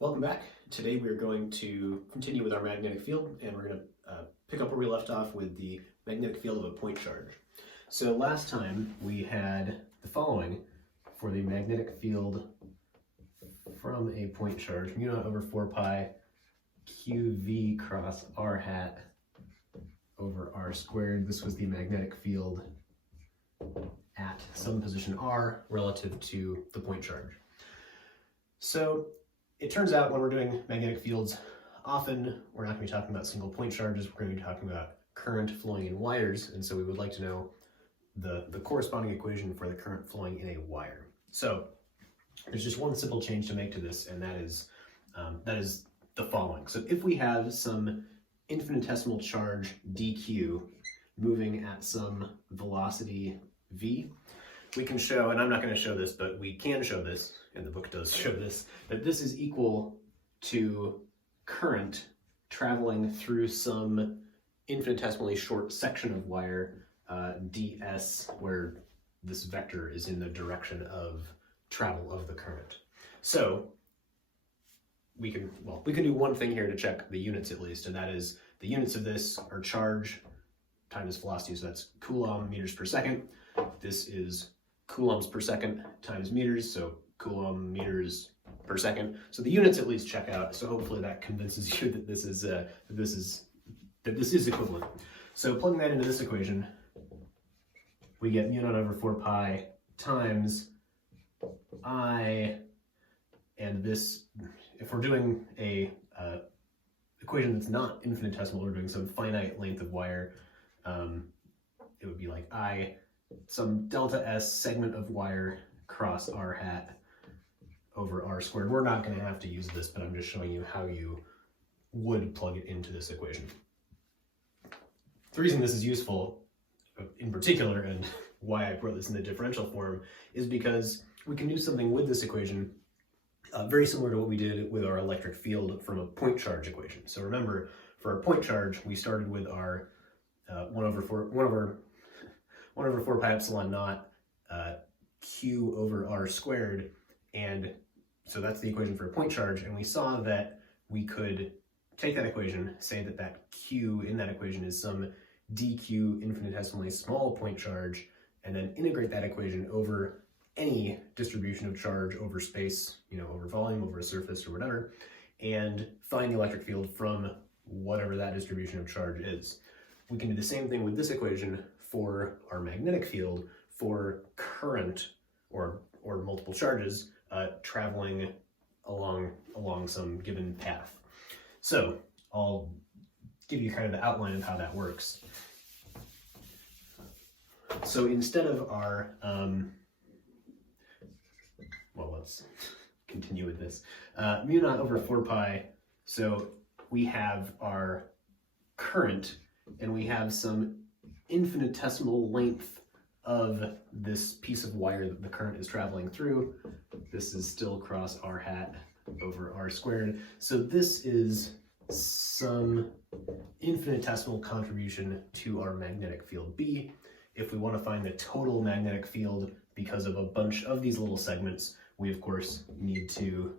Welcome back. Today we're going to continue with our magnetic field, and we're going to pick up where we left off with the magnetic field of a point charge. So last time we had the following for the magnetic field from a point charge: mu naught over 4 pi qv cross r hat over r squared. This was the magnetic field at some position r relative to the point charge. So it turns out when we're doing magnetic fields, often we're not going to be talking about single point charges, we're going to be talking about current flowing in wires, and so we would like to know the corresponding equation for the current flowing in a wire. So there's just one simple change to make to this, and that is the following. So if we have some infinitesimal charge dq moving at some velocity v, we can show, and I'm not going to show this, but we can show this, and the book does show this, that this is equal to current traveling through some infinitesimally short section of wire, ds, where this vector is in the direction of travel of the current. So we can do one thing here to check the units at least, and that is the units of this are charge times velocity, so that's Coulomb meters per second. This is coulombs per second times meters, so Coulomb meters per second. So the units at least check out. So hopefully that convinces you that this is equivalent. So plugging that into this equation, we get mu naught over 4 pi times I, and this, if we're doing a equation that's not infinitesimal, we're doing some finite length of wire, it would be like I, some delta s segment of wire cross r hat over r squared. We're not going to have to use this, but I'm just showing you how you would plug it into this equation. The reason this is useful in particular, and why I wrote this in the differential form, is because we can do something with this equation very similar to what we did with our electric field from a point charge equation. So remember, for our point charge, we started with our 1 over 4 pi epsilon naught q over r squared, and so that's the equation for a point charge, and we saw that we could take that equation, say that that q in that equation is some dq infinitesimally small point charge, and then integrate that equation over any distribution of charge over space, over volume, over a surface, or whatever, and find the electric field from whatever that distribution of charge is. We can do the same thing with this equation for our magnetic field for current or multiple charges traveling along some given path. So I'll give you kind of the outline of how that works. So instead of our, let's continue with this. Mu naught over 4 pi, so we have our current, and we have some infinitesimal length of this piece of wire that the current is traveling through. This is still cross r hat over r squared. So this is some infinitesimal contribution to our magnetic field B. If we want to find the total magnetic field because of a bunch of these little segments, we of course need to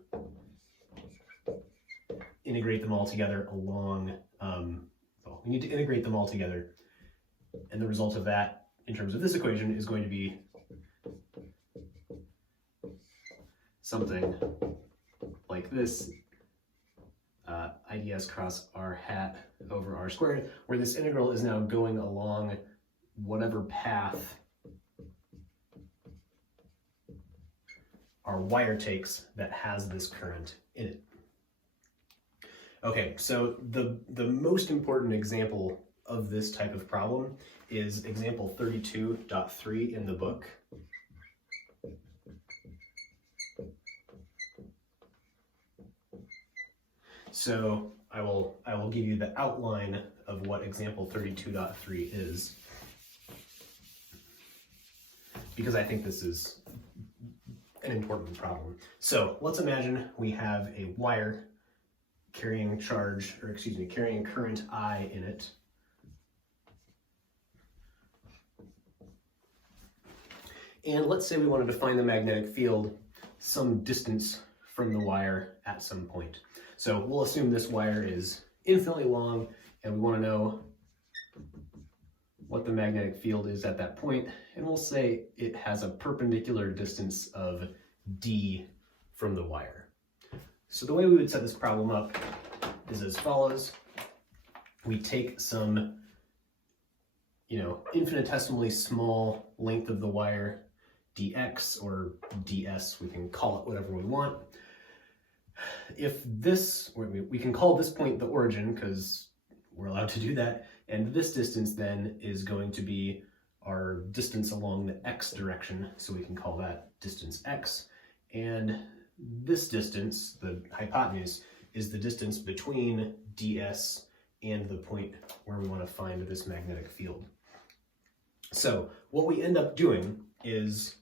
integrate them all together along, we need to integrate them all together, and the result of that in terms of this equation is going to be something like this, IDS cross r hat over r squared, where this integral is now going along whatever path our wire takes that has this current in it. Okay, so the most important example of this type of problem is example 32.3 in the book. So I will give you the outline of what example 32.3 is, because I think this is an important problem. So let's imagine we have a wire carrying carrying current I in it. And let's say we wanted to find the magnetic field some distance from the wire at some point. So we'll assume this wire is infinitely long, and we want to know what the magnetic field is at that point, and we'll say it has a perpendicular distance of d from the wire. So the way we would set this problem up is as follows. We take some, infinitesimally small length of the wire, dx or ds, we can call it whatever we want. If this, we can call this point the origin because we're allowed to do that, and this distance then is going to be our distance along the x direction, so we can call that distance x, and this distance, the hypotenuse, is the distance between ds and the point where we want to find this magnetic field. So what we end up doing is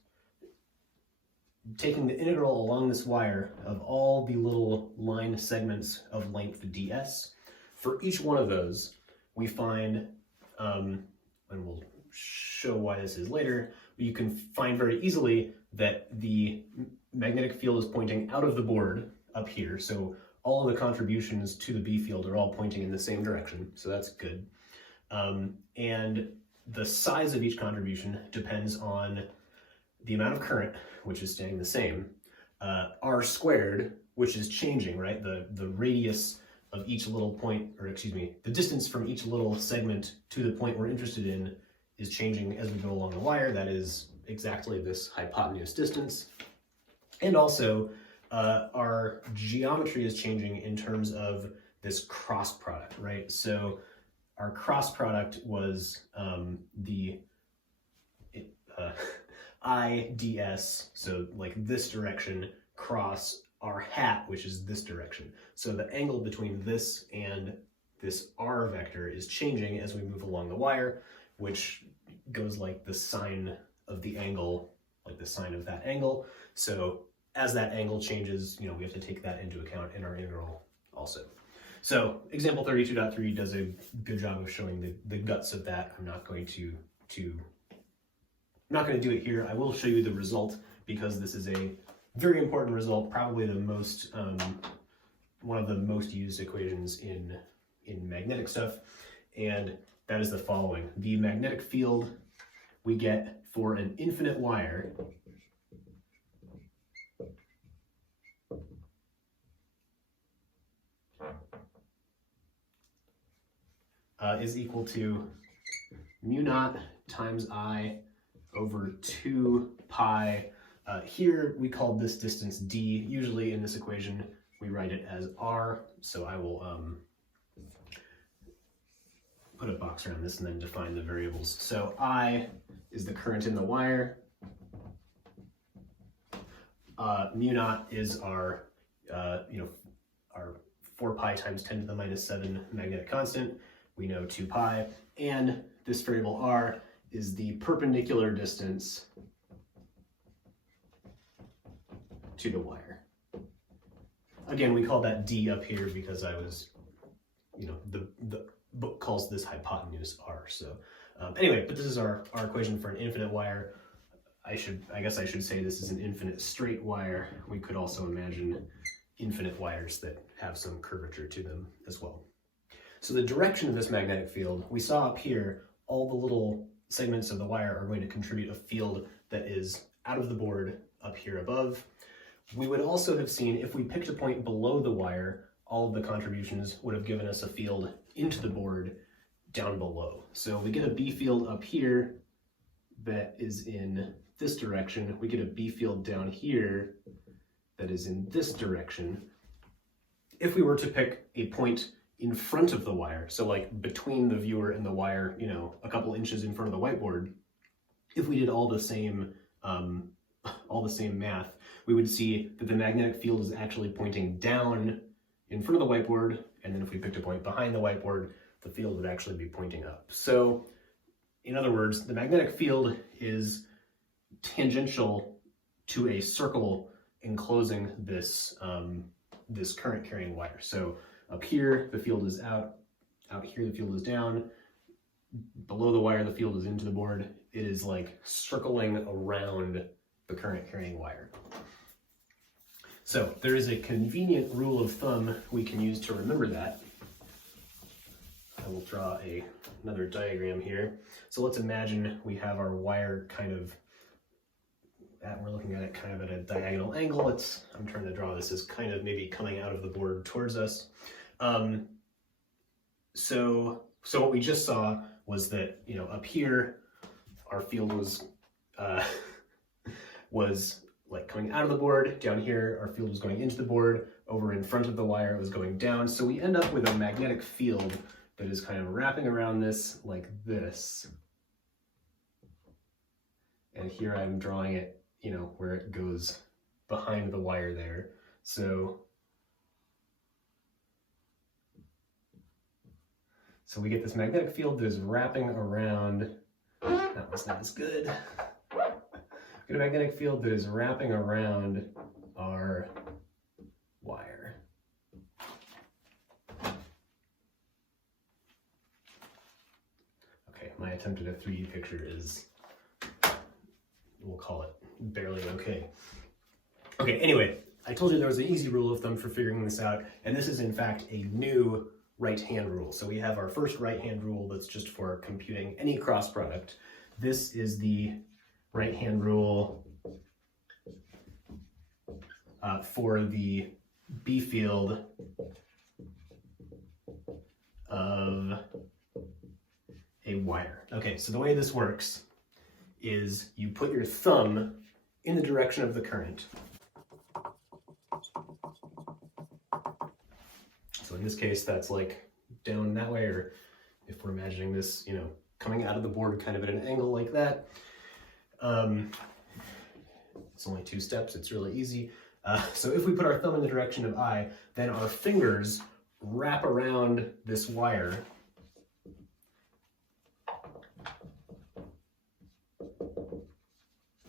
taking the integral along this wire of all the little line segments of length ds. For each one of those, we find, and we'll show why this is later, but you can find very easily that the magnetic field is pointing out of the board up here. So all of the contributions to the B field are all pointing in the same direction, so that's good. And the size of each contribution depends on the amount of current, which is staying the same, r squared, which is changing, right? The radius of each little point, or excuse me, the distance from each little segment to the point we're interested in is changing as we go along the wire. That is exactly this hypotenuse distance. And also, our geometry is changing in terms of this cross product, right? So our cross product was the I ds, so like this direction, cross r hat, which is this direction. So the angle between this and this r vector is changing as we move along the wire, which goes like the sine of the angle, like the sine of that angle. So as that angle changes, we have to take that into account in our integral also. So example 32.3 does a good job of showing the guts of that. I'm not going to do it here. I will show you the result because this is a very important result, probably the most one of the most used equations in magnetic stuff, and that is the following. The magnetic field we get for an infinite wire is equal to mu naught times I over 2 pi. Here we call this distance d. Usually in this equation we write it as r, so I will put a box around this and then define the variables. So I is the current in the wire. Mu naught is our our 4 pi times 10 to the minus 7 magnetic constant. We know 2 pi, and this variable r is the perpendicular distance to the wire. Again, we call that d up here because I was, the book calls this hypotenuse r. So anyway, but this is our equation for an infinite wire. I guess I should say this is an infinite straight wire. We could also imagine infinite wires that have some curvature to them as well. So the direction of this magnetic field, we saw up here, all the little segments of the wire are going to contribute a field that is out of the board up here above. We would also have seen, if we picked a point below the wire, all of the contributions would have given us a field into the board down below. So we get a B field up here that is in this direction. We get a B field down here that is in this direction. If we were to pick a point in front of the wire, so like between the viewer and the wire, a couple inches in front of the whiteboard, if we did all the same math, we would see that the magnetic field is actually pointing down in front of the whiteboard, and then if we picked a point behind the whiteboard, the field would actually be pointing up. So, in other words, the magnetic field is tangential to a circle enclosing this this current carrying wire. So up here, the field is out here, the field is down, below the wire, the field is into the board. It is like circling around the current carrying wire. So there is a convenient rule of thumb we can use to remember that. I will draw another diagram here. So let's imagine we have our wire kind of, we're looking at it kind of at a diagonal angle. I'm trying to draw this as kind of maybe coming out of the board towards us. So what we just saw was that, you know, up here, our field was like coming out of the board. Down here, our field was going into the board. Over in front of the wire, it was going down. So we end up with a magnetic field that is kind of wrapping around this like this. And here I'm drawing it, you know, where it goes behind the wire there. So we get this magnetic field that is wrapping around, that was not as good. Get a magnetic field that is wrapping around our wire. Okay, my attempt at a 3D picture is, we'll call it barely okay. Okay, anyway, I told you there was an easy rule of thumb for figuring this out, and this is in fact a new right-hand rule. So we have our first right-hand rule that's just for computing any cross product. This is the right-hand rule for the B field of a wire. Okay, so the way this works is you put your thumb in the direction of the current. So in this case, that's like down that way, or if we're imagining this, you know, coming out of the board kind of at an angle like that. It's only 2 steps, it's really easy. So if we put our thumb in the direction of I, then our fingers wrap around this wire.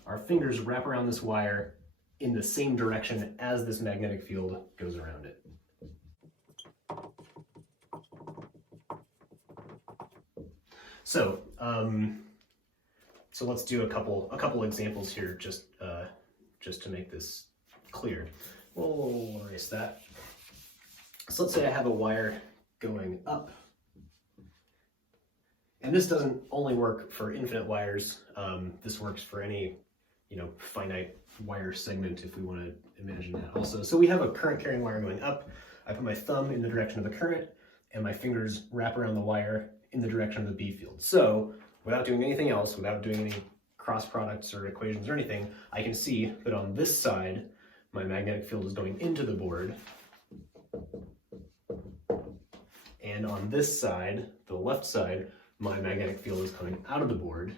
Our fingers wrap around this wire in the same direction as this magnetic field goes around it. So, so let's do a couple examples here, just to make this clear. We'll erase that. So let's say I have a wire going up, and this doesn't only work for infinite wires. This works for any, you know, finite wire segment, if we want to imagine that also. So we have a current carrying wire going up. I put my thumb in the direction of the current, and my fingers wrap around the wire in the direction of the B field. So without doing anything else, without doing any cross products or equations or anything, I can see that on this side, my magnetic field is going into the board. And on this side, the left side, my magnetic field is coming out of the board.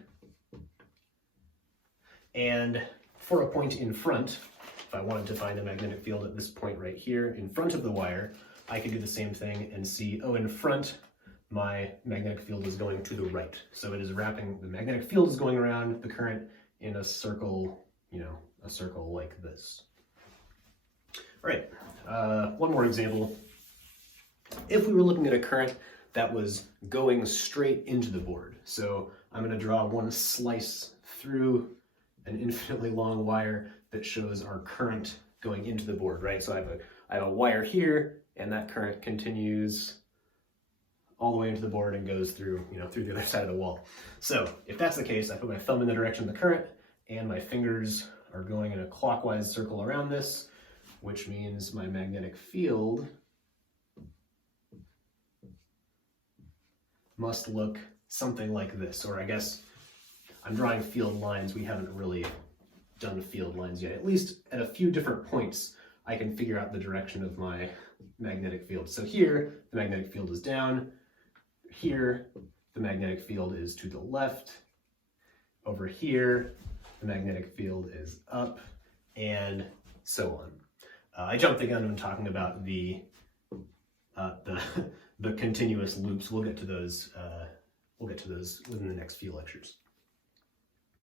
And for a point in front, if I wanted to find a magnetic field at this point right here in front of the wire, I could do the same thing and see, oh, in front, my magnetic field is going to the right. So it is wrapping, the magnetic field is going around the current in a circle, you know, a circle like this. All right, one more example. If we were looking at a current that was going straight into the board, so I'm going to draw one slice through an infinitely long wire that shows our current going into the board, right? So I have a wire here, and that current continues all the way into the board and goes through, you know, through the other side of the wall. So if that's the case, I put my thumb in the direction of the current, and my fingers are going in a clockwise circle around this, which means my magnetic field must look something like this, or I guess I'm drawing field lines. We haven't really done field lines yet. At least at a few different points, I can figure out the direction of my magnetic field. So here, the magnetic field is down. Here, the magnetic field is to the left. Over here, the magnetic field is up, and so on. I jumped the gun when talking about the continuous loops. We'll get to those within the next few lectures.